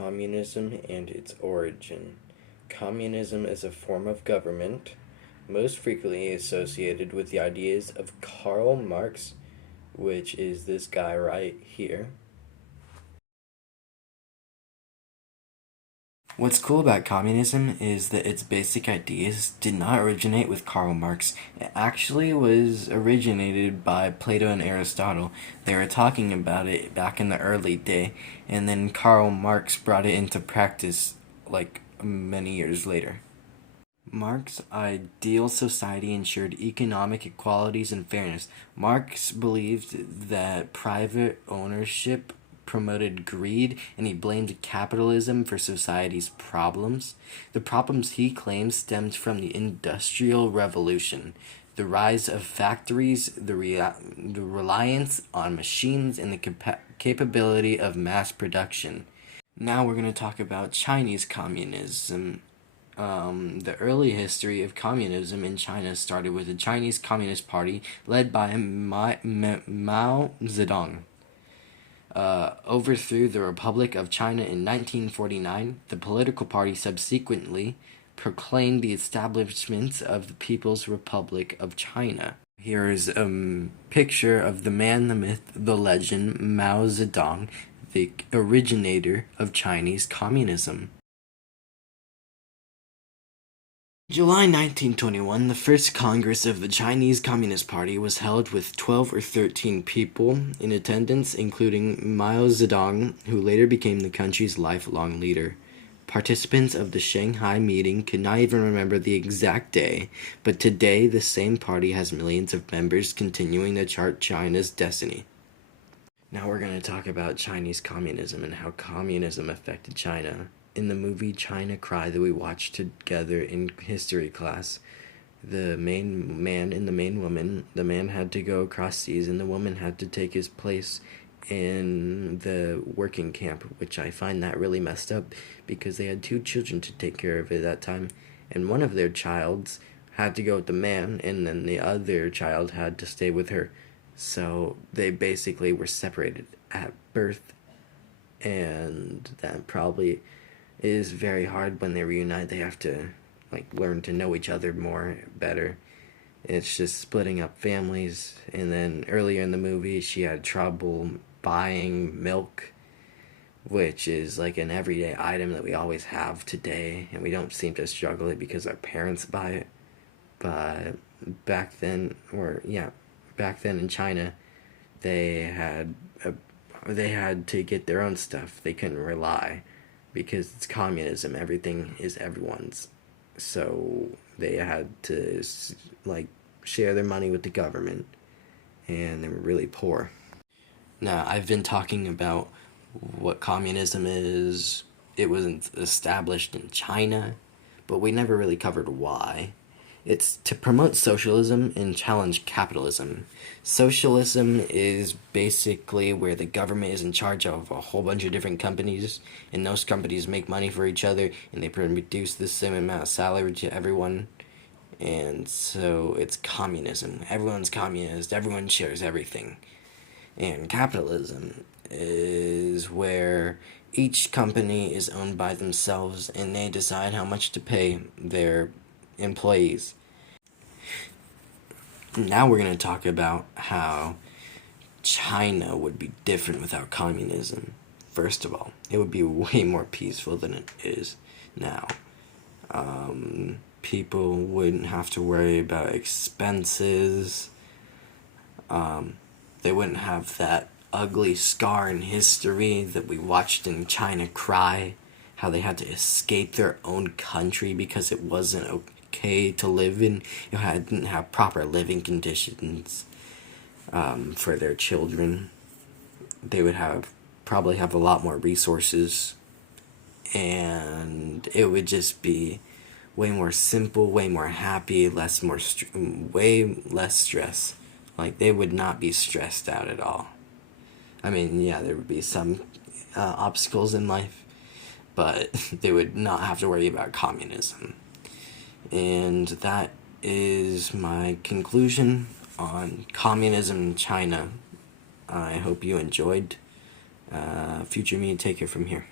Communism and its origin. Communism is a form of government most frequently associated with the ideas of Karl Marx, which is this guy right here. What's cool about communism is that its basic ideas did not originate with Karl Marx. It actually was originated by Plato and Aristotle. They were talking about it back in the early day, and then Karl Marx brought it into practice like many years later. Marx's ideal society ensured economic equalities and fairness. Marx believed that private ownership promoted greed, and he blamed capitalism for society's problems. The problems he claimed stemmed from the Industrial Revolution, the rise of factories, the reliance on machines, and the capability of mass production. Now we're going to talk about Chinese communism. The early history of communism in China started with the Chinese Communist Party led by Mao Zedong. Overthrew the Republic of China in 1949. The political party subsequently proclaimed the establishment of the People's Republic of China. Here is a picture of the man, the myth, the legend, Mao Zedong, the originator of Chinese communism. July 1921, the first Congress of the Chinese Communist Party was held with 12 or 13 people in attendance, including Mao Zedong, who later became the country's lifelong leader. Participants of the Shanghai meeting could not even remember the exact day, but today the same party has millions of members continuing to chart China's destiny. Now we're going to talk about Chinese communism and how communism affected China. In the movie China Cry that we watched together in history class, the main man and the main woman, the man had to go across seas and the woman had to take his place in the working camp, which I find that really messed up because they had 2 children to take care of at that time, and one of their childs had to go with the man and then the other child had to stay with her. So they basically were separated at birth, and that probably is very hard when they reunite. They have to learn to know each other better. It's just splitting up families. And then earlier in the movie she had trouble buying milk, which is like an everyday item that we always have today, and we don't seem to struggle it because our parents buy it. But back then in China, they had to get their own stuff. They couldn't rely, because it's communism, everything is everyone's. So they had to share their money with the government, and they were really poor. Now, I've been talking about what communism is. It wasn't established in China, but we never really covered why. It's to promote socialism and challenge capitalism. Socialism is basically where the government is in charge of a whole bunch of different companies, and those companies make money for each other, and they produce the same amount of salary to everyone. And so it's communism. Everyone's communist, everyone shares everything. And capitalism is where each company is owned by themselves, and they decide how much to pay their employees. Now we're going to talk about how China would be different without communism. First of all, it would be way more peaceful than it is now. People wouldn't have to worry about expenses. They wouldn't have that ugly scar in history that we watched in China Cry, how they had to escape their own country because it wasn't okay to live in. Didn't have proper living conditions for their children. They would probably have a lot more resources, and it would just be way more simple, way more happy, way less stress. They would not be stressed out at all. I mean, yeah, there would be some obstacles in life, but they would not have to worry about communism. And that is my conclusion on communism in China. I hope you enjoyed. Future me, take it from here.